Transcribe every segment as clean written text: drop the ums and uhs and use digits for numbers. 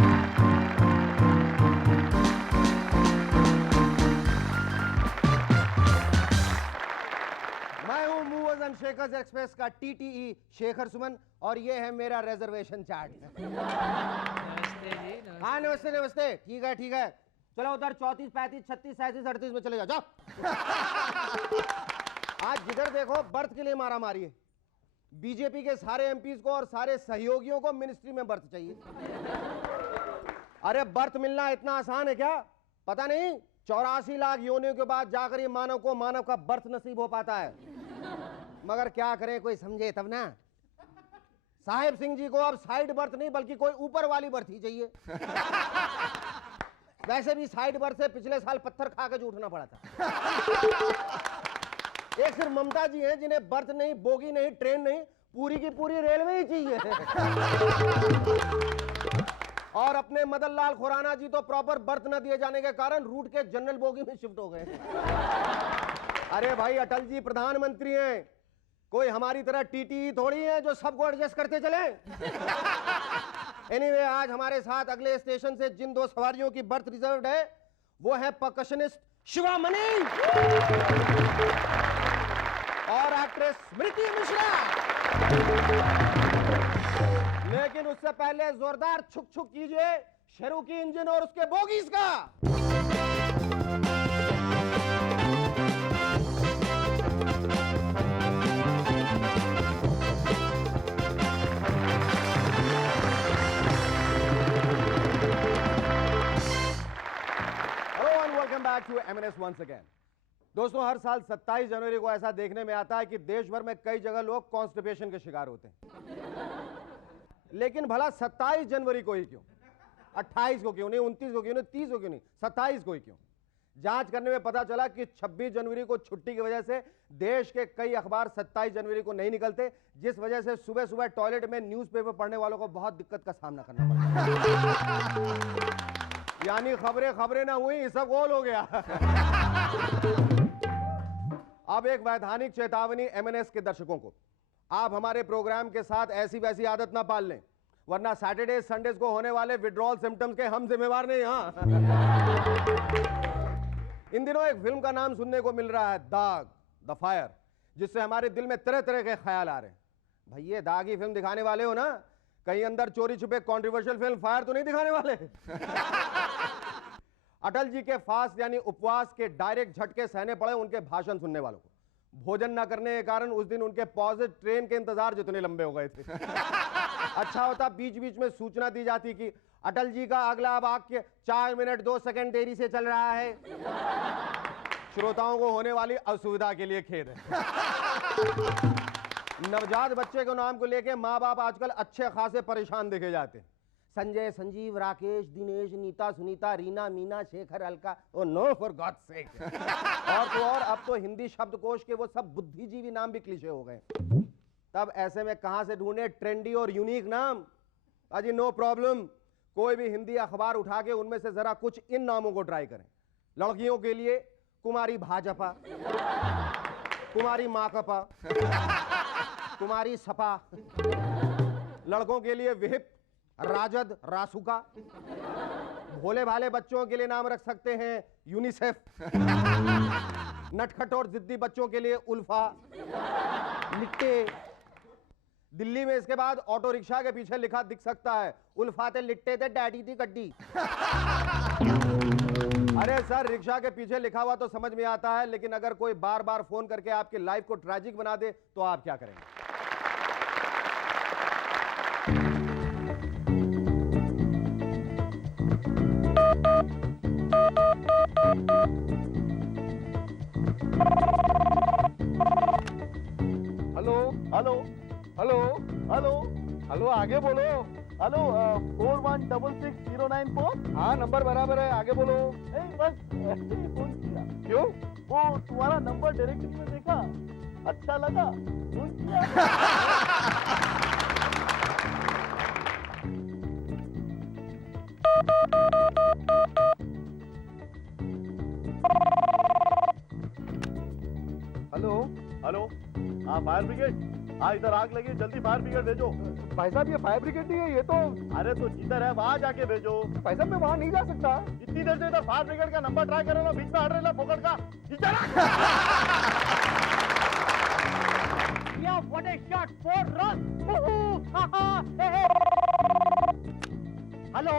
मैं हूं movers and शेखर्स express का टीटीई शेखर सुमन और ये है मेरा रिजर्वेशन चार्ट। नमस्ते जी। हाँ नमस्ते नमस्ते, ठीक है ठीक है। चलो उधर 34, 35, 36, 37, 38 में चले जाओ जाओ। आज जिधर देखो बर्थ के लिए मारा मारी है। बीजेपी के सारे एमपीज को और सारे सहयोगियों को मिनिस्ट्री में बर्थ चाहिए। अरे बर्थ मिलना इतना आसान है क्या? पता नहीं 84 लाख योनियों के बाद जाकर ये मानव को मानव का बर्थ नसीब हो पाता है। मगर क्या करें, कोई समझे तब ना। साहिब सिंह जी को अब साइड बर्थ नहीं बल्कि कोई ऊपर वाली बर्थ ही चाहिए। वैसे भी साइड बर्थ से पिछले साल पत्थर खा के उठना पड़ा था। एक सिर्फ ममता जी हैं जिन्हें बर्थ नहीं, बोगी नहीं, ट्रेन नहीं, पूरी की पूरी रेलवे ही चाहिए। और अपने मदन लाल खुराना जी तो प्रॉपर बर्थ न दिए जाने के कारण रूट के जनरल बोगी में शिफ्ट हो गए। अरे भाई अटल जी प्रधानमंत्री हैं, कोई हमारी तरह टीटी थोड़ी है जो सबको एडजस्ट करते चले। एनीवे, आज हमारे साथ अगले स्टेशन से जिन दो सवारियों की बर्थ रिजर्व्ड है वो है परकशनिस्ट शिवा मनी और एक्ट्रेस स्मृति मिश्रा। लेकिन उससे पहले जोरदार छुक छुक कीजिए शेरू की इंजन और उसके बोगीज का। Hello and welcome back to MNS once again. दोस्तों, हर साल 27 जनवरी को ऐसा देखने में आता है कि देश भर में कई जगह लोग कॉन्स्टिपेशन के शिकार होते हैं। लेकिन भला 27 जनवरी को ही क्यों? 28 को क्यों नहीं, 29 को क्यों नहीं, 30 को क्यों नहीं, 27 को ही क्यों? जांच करने में पता चला कि 26 जनवरी को छुट्टी की वजह से देश के कई अखबार 27 जनवरी को नहीं निकलते, जिस वजह से सुबह सुबह टॉयलेट में न्यूज़पेपर पढ़ने वालों को बहुत दिक्कत का सामना करना पड़ा। यानी खबरें ना हुई, सब गोल हो गया। अब एक वैधानिक चेतावनी एमएनएस के दर्शकों को, आप हमारे प्रोग्राम के साथ ऐसी वैसी आदत ना पाल लें, वरना सैटरडे संडेज को होने वाले विड्रॉल सिम्टम्स के हम जिम्मेवार नहीं। हाँ, इन दिनों एक फिल्म का नाम सुनने को मिल रहा है, दाग, द फायर, जिससे हमारे दिल में तरह तरह के ख्याल आ रहे हैं। भाई ये दाग की फिल्म दिखाने वाले हो ना, कहीं अंदर चोरी छुपे कंट्रोवर्शियल फिल्म फायर तो नहीं दिखाने वाले। अटल जी के फास्ट यानी उपवास के डायरेक्ट झटके सहने पड़े उनके भाषण सुनने वालों को। भोजन न करने के कारण उस दिन उनके पॉजिट ट्रेन के इंतजार जितने लंबे हो गए थे। अच्छा होता बीच बीच में सूचना दी जाती कि अटल जी का अगला वाक्य 4 मिनट 2 सेकंड देरी से चल रहा है। श्रोताओं को होने वाली असुविधा के लिए खेद है। नवजात बच्चे के नाम को लेकर माँ बाप आजकल अच्छे खासे परेशान देखे जाते हैं। Sanjay, Sanjeev, Rakesh, Dinesh, Neeta, Sunita, Reena, Meena, Shekhar, Alka, oh no for God sake. और तो और अब तो हिंदी शब्दकोश के वो सब बुद्धिजीवी नाम भी क्लीशे हो गए। तब ऐसे में कहां से ढूंढे ट्रेंडी और यूनिक नाम? अजी नो प्रॉब्लम, कोई भी हिंदी अखबार उठा के उनमें से जरा कुछ इन नामों को ट्राई करें। लड़कियों के लिए कुमारी भाजपा, कुमारी माकपा, कुमारी सपा। लड़कों के लिए विहिप, राजद, रासुका। भोले भाले बच्चों के लिए नाम रख सकते हैं यूनिसेफ। नटखट और जिद्दी बच्चों के लिए उल्फा, लिट्टे। दिल्ली में इसके बाद ऑटो रिक्शा के पीछे लिखा दिख सकता है, उल्फाते लिट्टे थे डैडी थी गड्डी। अरे सर, रिक्शा के पीछे लिखा हुआ तो समझ में आता है, लेकिन अगर कोई बार बार फोन करके आपकी लाइफ को ट्रैजिक बना दे तो आप क्या करेंगे? Hello hello hello hello hello, आगे बोलो। हेलो 416609 हाँ, नंबर बराबर है, आगे बोलो। बस ऐसे ही फोन किया। क्यों? वो तुम्हारा नंबर डायरेक्टरी में देखा, अच्छा लगा, फोन किया। हेलो हेलो, हाँ फायर ब्रिगेड। हाँ इधर आग लगी, जल्दी फायर ब्रिगेड भेजो। भाई साहब ये फायर ब्रिगेड नहीं है, ये तो अरे तो जिधर है वहां जाके भेजो। भाई साहब मैं वहां नहीं जा सकता। इतनी देर से इधर फायर ब्रिगेड का नंबर ट्राई कर रहे हो, बीच में हट रहे फोकट का। इधर Yeah, what a shot! 4 runs! Hello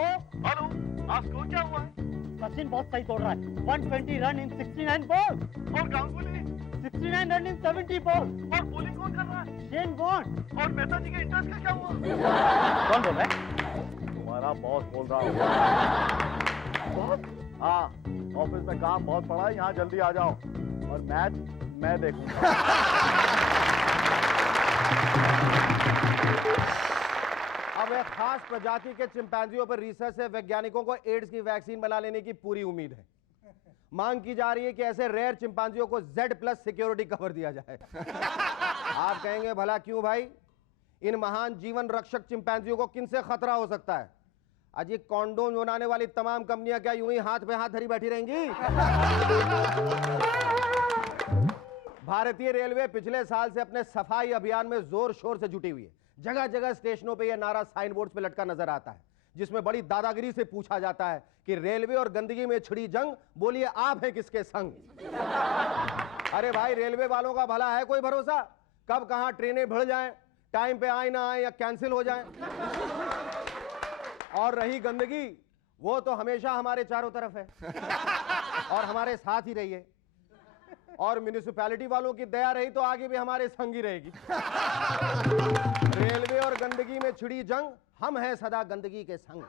hello, आज स्कोर क्या हुआ है? सचिन बहुत सही तोड़ रहा है 120 रन इन 69 बॉल और गांगुली 69 रन इन 70 बॉल और बॉलिंग कौन कर रहा है? शेन वॉन और मेहता जी के इंटरेस्ट का क्या हुआ? कौन बोल रहा है तुम्हारा बॉस बोल रहा हूँ। हाँ, ऑफिस में काम बहुत पड़ा है, यहाँ जल्दी आ जाओ और मैच मैं देखूंगा। अब एक खास प्रजाति के चिंपैंजियों पर रिसर्च से वैज्ञानिकों को एड्स की वैक्सीन बना लेने की पूरी उम्मीद है। मांग की जा रही है कि ऐसे रेयर चिंपैंजियों को Z+ सिक्योरिटी कवर दिया जाए। आप कहेंगे भला क्यों भाई? इन महान जीवन रक्षक चिंपैंजियों को किनसे खतरा हो सकता है? आज ये कॉन्डोम बनाने वाली तमाम कंपनियां क्या यूं ही हाथ पे हाथ धरी बैठी रहेंगी? भारतीय रेलवे पिछले साल से अपने सफाई अभियान में जोर शोर से जुटी हुई है। जगह जगह स्टेशनों पे यह नारा साइन बोर्ड पे लटका नजर आता है, जिसमें बड़ी दादागिरी से पूछा जाता है कि रेलवे और गंदगी में छिड़ी जंग, बोलिए आप हैं किसके संग? अरे भाई, रेलवे वालों का भला है कोई भरोसा? कब कहां ट्रेनें भिड़ जाएं, टाइम पे आए ना आए या कैंसिल हो जाएं। और रही गंदगी, वो तो हमेशा हमारे चारों तरफ है और हमारे साथ ही रही है। और म्युनिसिपैलिटी वालों की दया रही तो आगे भी हमारे संग ही रहेगी। रेलवे और गंदगी में छिड़ी जंग, हम हैं सदा गंदगी के संग।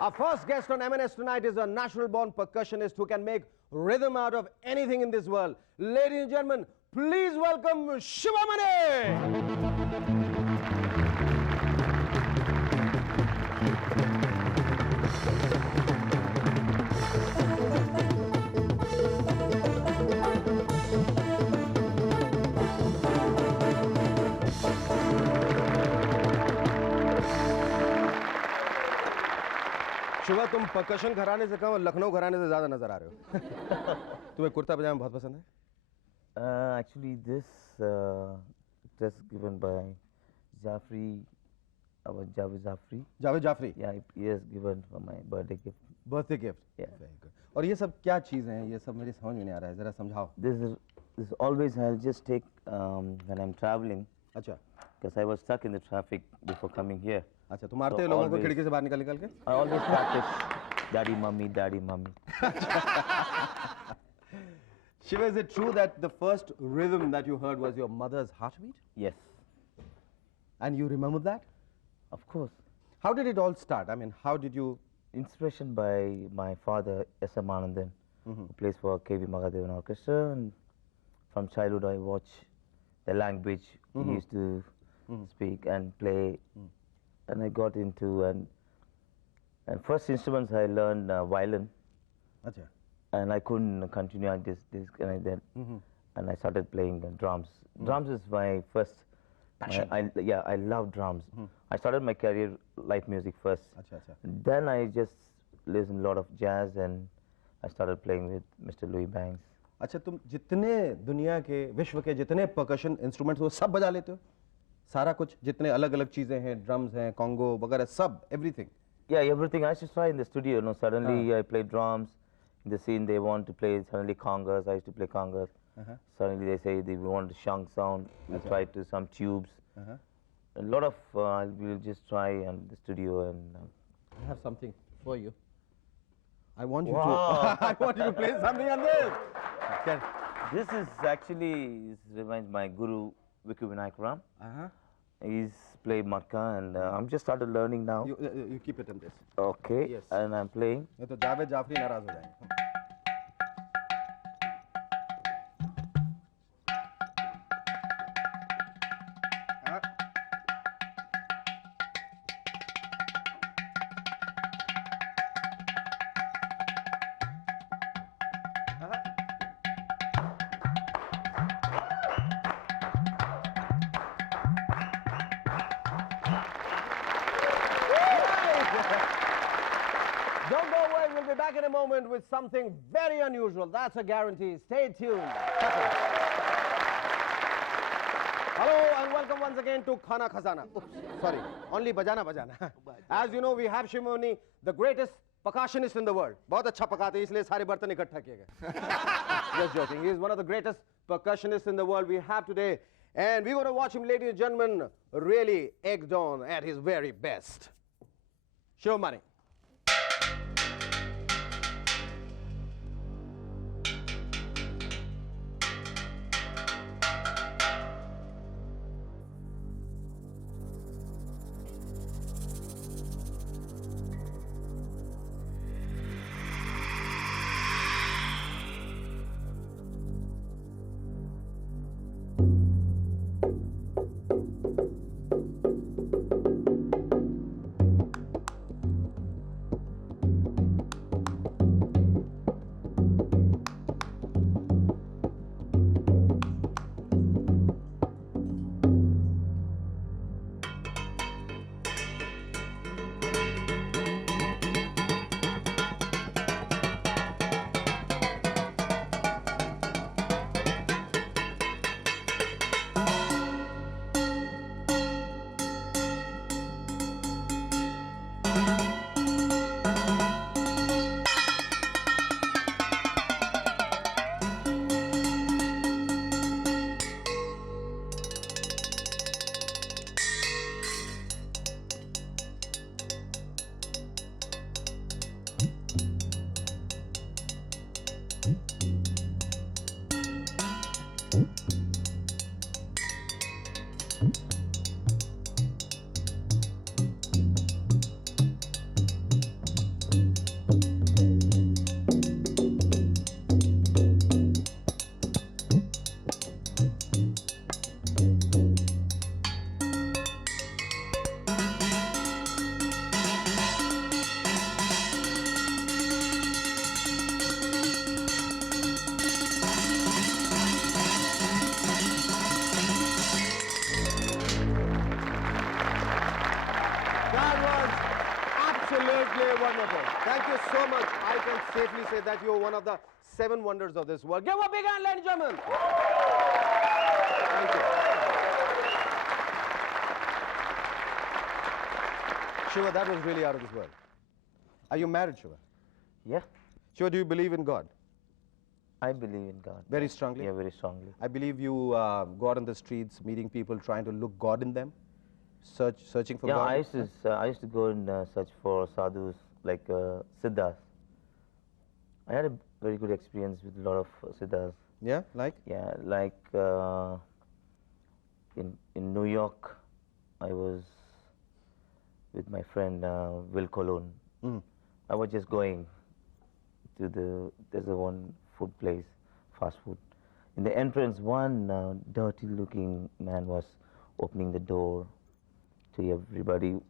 Our first guest on M&S tonight is a natural-born percussionist who can make rhythm out of anything in this world. Ladies and gentlemen, please welcome Shivamani! Shiva, तुम परकशन घराने से कम लखनऊ घराने से ज्यादा नजर आ रहे हो। तुम्हें कुर्ता पजामा बहुत पसंद है? Actually, this dress given by Jafri, our Javed Jafri. Javed Jafri. Yeah, he has given for my birthday gift. Birthday gift. Yeah. और ये सब क्या चीजें हैं? ये सब मेरी समझ में नहीं आ रहा है, जरा समझाओ। This always I'll just take when I'm traveling अच्छा because I was stuck in the traffic before coming here. अच्छा, तुम मारते So हो लोगों को always- खिड़की से बाहर निकल निकल के? I always practice daddy, mummy, daddy, mummy. Shiva, is it true that the first rhythm that you heard was your mother's heartbeat? Yes, And you remember that? of course. How did it all start? I mean, how did you... Inspiration by my father, S.M. Anandan, who plays for K.V. Magadevan Orchestra. And from childhood, I watch the language he used to speak and play. And I got into and first instruments I learned violin, अच्छा and I couldn't continue at this and I then and I started playing drums. Drums is my first passion. I love drums. I started my career light music first. अच्छा अच्छा Then I just listened a lot of jazz and I started playing with Mr. Louis Banks. अच्छा, तुम जितने दुनिया के, विश्व के जितने परकशन इंस्ट्रूमेंट्स वो सब बजा लेते हो? सारा कुछ, जितने अलग अलग चीजें हैं, ड्रम्स हैं, कॉन्गो वगैरह, सब, everything? Yeah, everything. I used to try in the studio. You know, suddenly I play drums. In the scene, they want to play suddenly congas. I used to play congas. Suddenly they say they want a shang sound. We try to some tubes. A lot of we'll just try in the studio and. I have something for you. I want you Wow. to I want you to play something on this. Can, This is actually reminds my guru Viku Vinayak Ram. He's played Matka and I'm just started learning now. you keep it on this. Okay. Yes. And I'm playing. नहीं तो जावेद जाफरी नाराज हो जाएंगे। Don't go away, we'll be back in a moment with something very unusual. That's a guarantee. Stay tuned. Hello and welcome once again to Khana Khazana. Oops, sorry, only Bajana Bajana. As you know, we have Shimoni, the greatest percussionist in the world. बहुत अच्छा पकाते हैं इसलिए सारे बर्तन इकट्ठा किए गए. Just joking. He is one of the greatest percussionists in the world we have today. And we're going to watch him, ladies and gentlemen, really egged on at his very best. Shivamani. Absolutely wonderful. Thank you so much. I can safely say that you're one of the 7 wonders of this world. Give a big hand, ladies and gentlemen. Thank you. Shiva, that was really out of this world. Are you married, Shiva? Yeah, Shiva, do you believe in God? I believe in God. Very strongly? Yeah, very strongly. I believe you go out on the streets, meeting people, trying to look God in them, searching for Yeah, God. I used to go and search for sadhus like siddhas. I had a very good experience with a lot of siddhas. Yeah, like? Yeah, like in New York, I was with my friend Will Colon. Mm. I was just going to there's a one food place, fast food. In the entrance, one dirty-looking man was opening the door to everybody.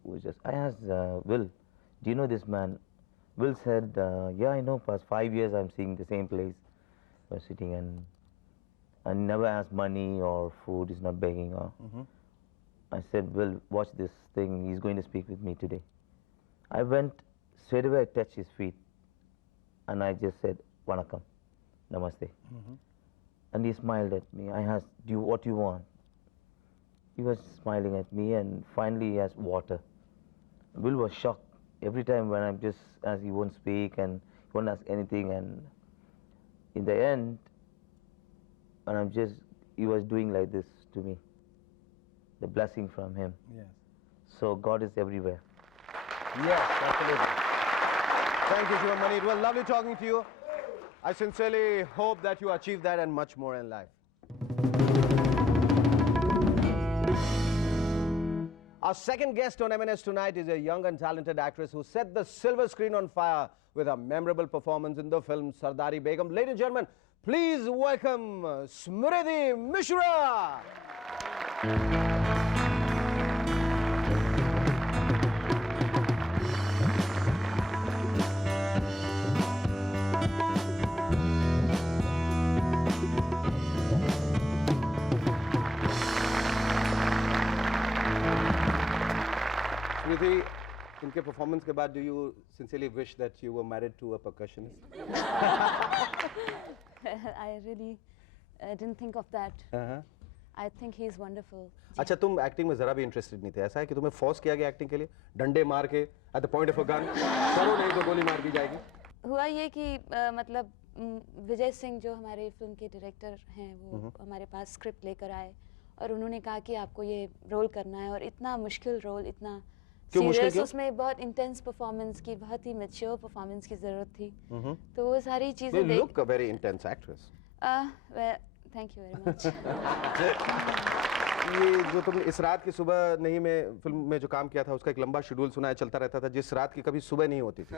I asked Will, do you know this man? Will said, yeah, I know. Past 5 years, I'm seeing the same place. I was sitting and never asked money or food. He's not begging. Or I said, Will, watch this thing. He's going to speak with me today. I went straight away. I touched his feet, and I just said, "Vanakkam, namaste." And he smiled at me. I asked, what do you want? He was smiling at me, and finally he asked water. Will was shocked. Every time when I'm just as he won't speak and he won't ask anything, and in the end, when he was doing like this to me. The blessing from him. Yes. So God is everywhere. Yes, absolutely. Thank you, Shivamani. It was lovely talking to you. I sincerely hope that you achieve that and much more in life. Our second guest on M&S tonight is a young and talented actress who set the silver screen on fire with a memorable performance in the film Sardari Begum. Ladies and gentlemen, please welcome Smriti Mishra. Smriti, इनके performance के बाद, do you sincerely wish that you were married to a percussionist? I really didn't think of that. I think he's wonderful. अच्छा, तुम acting में जरा भी interested नहीं थे, ऐसा है कि तुम्हें फोर्स किया गया एक्टिंग के लिए, डंडे मार के at the point of a gun, करो नहीं तो गोली मार दी जाएगी? हुआ ये कि मतलब विजय सिंह जो हमारे फिल्म के डायरेक्टर हैं वो हमारे पास स्क्रिप्ट लेकर आए और उन्होंने कहा कि आपको ये रोल करना है, और इतना मुश्किल रोल, इतना क्यों मुश्किल सीरियस, क्यों? उसमें बहुत इंटेंस परफॉर्मेंस की, बहुत ही मैच्योर परफॉर्मेंस की ज़रूरत थी। तो वो सारी चीज़ें You look a very intense actress. Thank you very much. ये जो तुम इस रात की सुबह नहीं में फिल्म में जो काम किया था उसका एक लंबा शेड्यूल सुना है, चलता रहता था, जिस रात की कभी सुबह नहीं होती थी।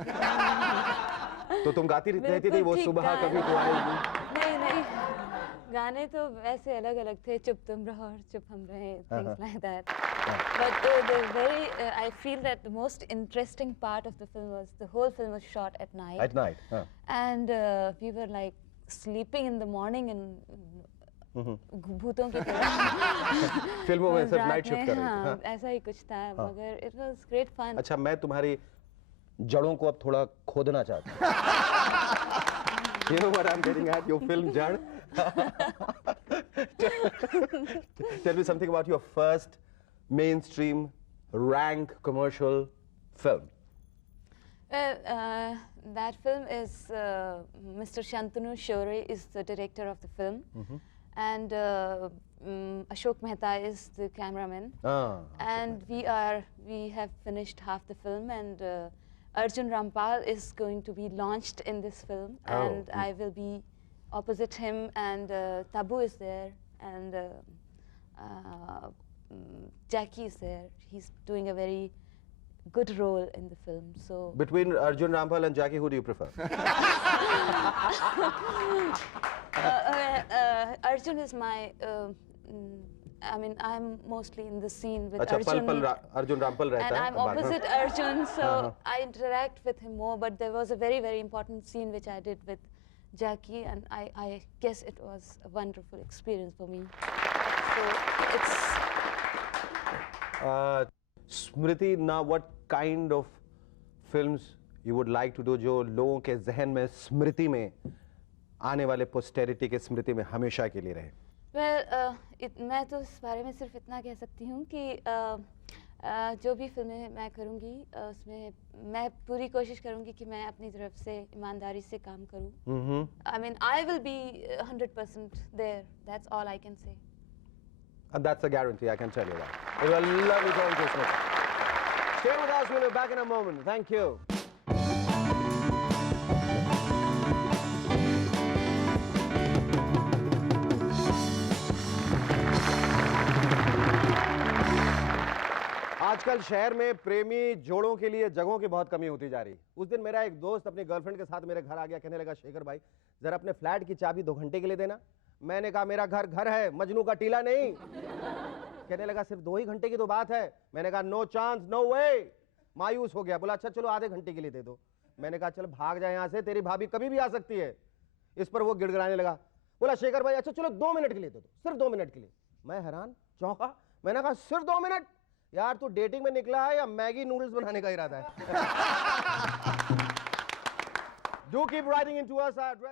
तो तुम गाती रहती थी वो सुबह कभी तो आएगी। नहीं नहीं, गाने तो वैसे अलग अलग थे, चुप तुम रहो और चुप हम रहे, things like that. But the very I feel that the most interesting part of the film was the whole film was shot at night. At night. हाँ. And we were like sleeping in the morning and भूतों की तरह फिल्मों में सब रात night shift में, कर रही थी। हाँ, हाँ. ऐसा ही कुछ था, मगर it was great fun. अच्छा, मैं तुम्हारी जड़ों को अब थोड़ा खोदना चाहता हूँ। You know what I'm getting at? Your film जड़. Tell me something about your first mainstream rank commercial film. Well, that film is Mr. Shantanu Shore is the director of the film, and Ashok Mehta is the cameraman. Ah. And we have finished half the film, and Arjun Rampal is going to be launched in this film, and I will be opposite him, and Tabu is there, and Jackie is there. He's doing a very good role in the film. So Between Arjun Rampal and Jackie, who do you prefer? Arjun is my. I mean, I'm mostly in the scene with अच्छा, Arjun. Arjun Rampal रहता And है. I'm opposite Arjun, so I interact with him more. But there was a very, very important scene which I did with Jackie, and I guess it was a wonderful experience for me. So it's. Smriti, now what kind of films you would like to do जो लोगों के जहन में, स्मृति में, आने वाले posterity के स्मृति में हमेशा के लिए रहे? Well, मैं तो इस बारे में सिर्फ इतना कह सकती हूँ कि जो भी फिल्में मैं करूँगी उसमें मैं पूरी कोशिश करूँगी कि मैं अपनी तरफ से ईमानदारी से काम करूँ. I mean, I will be 100% there. That's all I can say. And that's a guarantee, I can tell you that. It was lovely talking to you, Smriti. Stay with us, we'll be back in a moment. Thank you. आजकल शहर में प्रेमी जोड़ों के लिए जगहों की बहुत कमी होती जा रही है. उस दिन मेरा एक दोस्त अपनी गर्लफ्रेंड के साथ मेरे घर आ गया, कहने लगा, शेखर भाई जरा अपने फ्लैट की चाबी 2 घंटे के लिए देना. मैंने कहा, मेरा घर घर है, मजनू का टीला नहीं. कहने लगा, सिर्फ 2 ही घंटे की तो बात है. मैंने कहा, नो चांस, नो वे. मायूस हो गया, बोला अच्छा चलो आधे घंटे के लिए दे दो. मैंने कहा, चल भाग जाए यहाँ से, तेरी भाभी कभी भी आ सकती है. इस पर वो गिड़गिड़ाने लगा, बोला शेखर भाई अच्छा चलो 2 मिनट के लिए दे दो, सिर्फ 2 मिनट के लिए. मैं हैरान, चौंका. मैंने कहा, सिर्फ 2 मिनट? यार तू डेटिंग में निकला है या मैगी नूडल्स बनाने का इरादा है? Do keep writing into us our address.